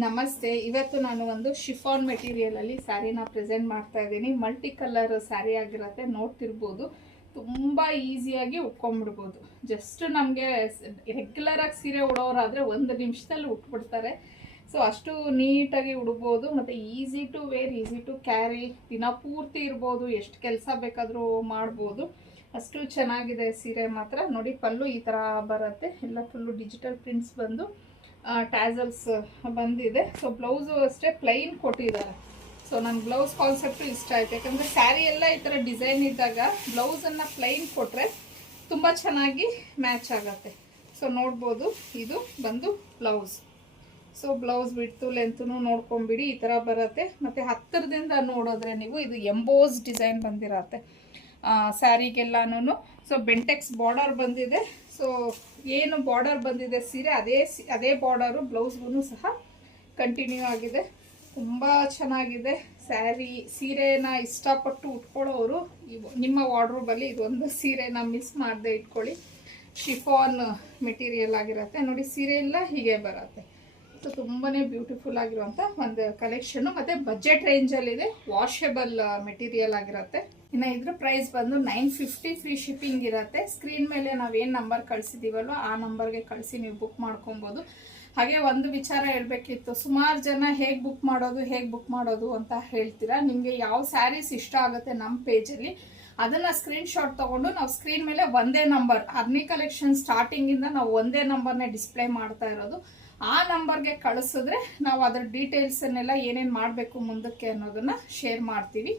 ನಮಸ್ತೆ. ಇವತ್ತು ನಾನು ಒಂದು ಶಿಫಾನ್ ಮೆಟೀರಿಯಲ್ ಅಲ್ಲಿ ಸ್ಯಾರಿನ ಪ್ರೆಸೆಂಟ್ ಮಾಡ್ತಾ ಇದ್ದೀನಿ. ಮಲ್ಟಿ ಕಲರ್ ಸ್ಯಾರಿ ಆಗಿರುತ್ತೆ, ನೋಡ್ತಿರ್ಬೋದು. ತುಂಬಾ ಈಸಿಯಾಗಿ ಉಟ್ಕೊಂಡ್ಬಿಡ್ಬೋದು. ಜಸ್ಟ್ ನಮಗೆ ರೆಗ್ಯುಲರ್ ಆಗಿ ಸೀರೆ ಉಡೋರಾದ್ರೆ 1 ನಿಮಿಷದಲ್ಲಿ ಉಟ್ಬಿಡ್ತಾರೆ. ಸೊ ಅಷ್ಟು ನೀಟಾಗಿ ಉಡ್ಬೋದು, ಮತ್ತೆ easy to wear, easy to carry, ದಿನ ಪೂರ್ತಿ ಇರ್ಬೋದು, ಎಷ್ಟು ಕೆಲಸ ಬೇಕಾದರೂ ಮಾಡ್ಬೋದು. ಅಷ್ಟು ಚೆನ್ನಾಗಿದೆ ಸೀರೆ ಮಾತ್ರ. ನೋಡಿ, ಪಲ್ಲು ಈ ಥರ ಬರುತ್ತೆ, ಎಲ್ಲ ಫುಲ್ಲು ಡಿಜಿಟಲ್ ಪ್ರಿಂಟ್ಸ್ ಬಂದು ಟ್ಯಾಸಲ್ಸ್ ಬಂದಿದೆ. ಸೊ ಬ್ಲೌಸು ಅಷ್ಟೇ ಪ್ಲೈನ್ ಕೊಟ್ಟಿದ್ದಾರೆ. ಸೊ ನನ್ನ ಬ್ಲೌಸ್ ಕಾನ್ಸೆಪ್ಟು ಇಷ್ಟ ಆಯ್ತು, ಯಾಕಂದರೆ ಸ್ಯಾರಿ ಎಲ್ಲ ಈ ಥರ ಡಿಸೈನ್ ಇದ್ದಾಗ ಬ್ಲೌಸನ್ನು ಪ್ಲೈನ್ ಕೊಟ್ಟರೆ ತುಂಬ ಚೆನ್ನಾಗಿ ಮ್ಯಾಚ್ ಆಗುತ್ತೆ. ಸೊ ನೋಡ್ಬೋದು, ಇದು ಬಂದು ಬ್ಲೌಸ್. ಸೊ ಬ್ಲೌಸ್ ಬಿಡ್ತು ಲೆಂತೂ ನೋಡ್ಕೊಂಬಿಡಿ, ಈ ಥರ ಬರುತ್ತೆ. ಮತ್ತು ಹತ್ತಿರದಿಂದ ನೋಡಿದ್ರೆ ನೀವು ಇದು ಎಂಬೋಸ್ ಡಿಸೈನ್ ಬಂದಿರತ್ತೆ ಸ್ಯಾರಿಗೆಲ್ಲನೂ. ಸೊ ಬೆಂಟೆಕ್ಸ್ ಬಾರ್ಡರ್ ಬಂದಿದೆ. ಸೊ ಏನು ಬಾರ್ಡರ್ ಬಂದಿದೆ ಸೀರೆ, ಅದೇ ಬಾರ್ಡರು ಬ್ಲೌಸ್ಗೂ ಸಹ ಕಂಟಿನ್ಯೂ ಆಗಿದೆ. ತುಂಬ ಚೆನ್ನಾಗಿದೆ ಸ್ಯಾರಿ. ಸೀರೆನ ಇಷ್ಟಪಟ್ಟು ಉಟ್ಕೊಳ್ಳೋರು ನಿಮ್ಮ ವಾರ್ಡ್ರೋಬಲ್ಲಿ ಇದೊಂದು ಸೀರೆನ ಮಿಸ್ ಮಾಡದೆ ಇಟ್ಕೊಳ್ಳಿ. ಶಿಫಾನ್ ಮೆಟೀರಿಯಲ್ ಆಗಿರುತ್ತೆ ನೋಡಿ, ಸೀರೆ ಎಲ್ಲ ಹೀಗೆ ಬರುತ್ತೆ. ಸೊ ತುಂಬಾ ಬ್ಯೂಟಿಫುಲ್ ಆಗಿರುವಂಥ ಒಂದು ಕಲೆಕ್ಷನ್ನು, ಮತ್ತು ಬಜೆಟ್ ರೇಂಜಲ್ಲಿದೆ. ವಾಷೆಬಲ್ ಮೆಟೀರಿಯಲ್ ಆಗಿರುತ್ತೆ. ಇನ್ನು ಇದ್ರ ಪ್ರೈಸ್ ಬಂದು 950, ಫ್ರೀ ಶಿಪ್ಪಿಂಗ್ ಇರುತ್ತೆ. ಸ್ಕ್ರೀನ್ ಮೇಲೆ ನಾವೇನು ನಂಬರ್ ಕಳಿಸಿದ್ದೀವಲ್ವ ಆ ನಂಬರ್ಗೆ ಕಳಿಸಿ ನೀವು ಬುಕ್ ಮಾಡ್ಕೊಬೋದು. ಹಾಗೆ ಒಂದು ವಿಚಾರ ಹೇಳಬೇಕಿತ್ತು, ಸುಮಾರು ಜನ ಹೇಗೆ ಬುಕ್ ಮಾಡೋದು ಅಂತ ಹೇಳ್ತೀರಾ. ನಿಮಗೆ ಯಾವ ಸ್ಯಾರೀಸ್ ಇಷ್ಟ ಆಗುತ್ತೆ ನಮ್ಮ ಪೇಜಲ್ಲಿ ಅದನ್ನು ಸ್ಕ್ರೀನ್ಶಾಟ್ ತೊಗೊಂಡು ನಾವು ಸ್ಕ್ರೀನ್ ಮೇಲೆ ಒಂದೇ ನಂಬರ್, ಅರ್ನಿ ಕಲೆಕ್ಷನ್ ಸ್ಟಾರ್ಟಿಂಗಿಂದ ನಾವು ಒಂದೇ ನಂಬರ್ನೇ ಡಿಸ್ಪ್ಲೇ ಮಾಡ್ತಾ ಇರೋದು. ಆ ನಂಬರ್ಗೆ ಕಳಿಸಿದ್ರೆ ನಾವು ಅದರ ಡೀಟೇಲ್ಸನ್ನೆಲ್ಲ ಏನೇನು ಮಾಡಬೇಕು ಮುಂದಕ್ಕೆ ಅನ್ನೋದನ್ನು ಶೇರ್ ಮಾಡ್ತೀವಿ.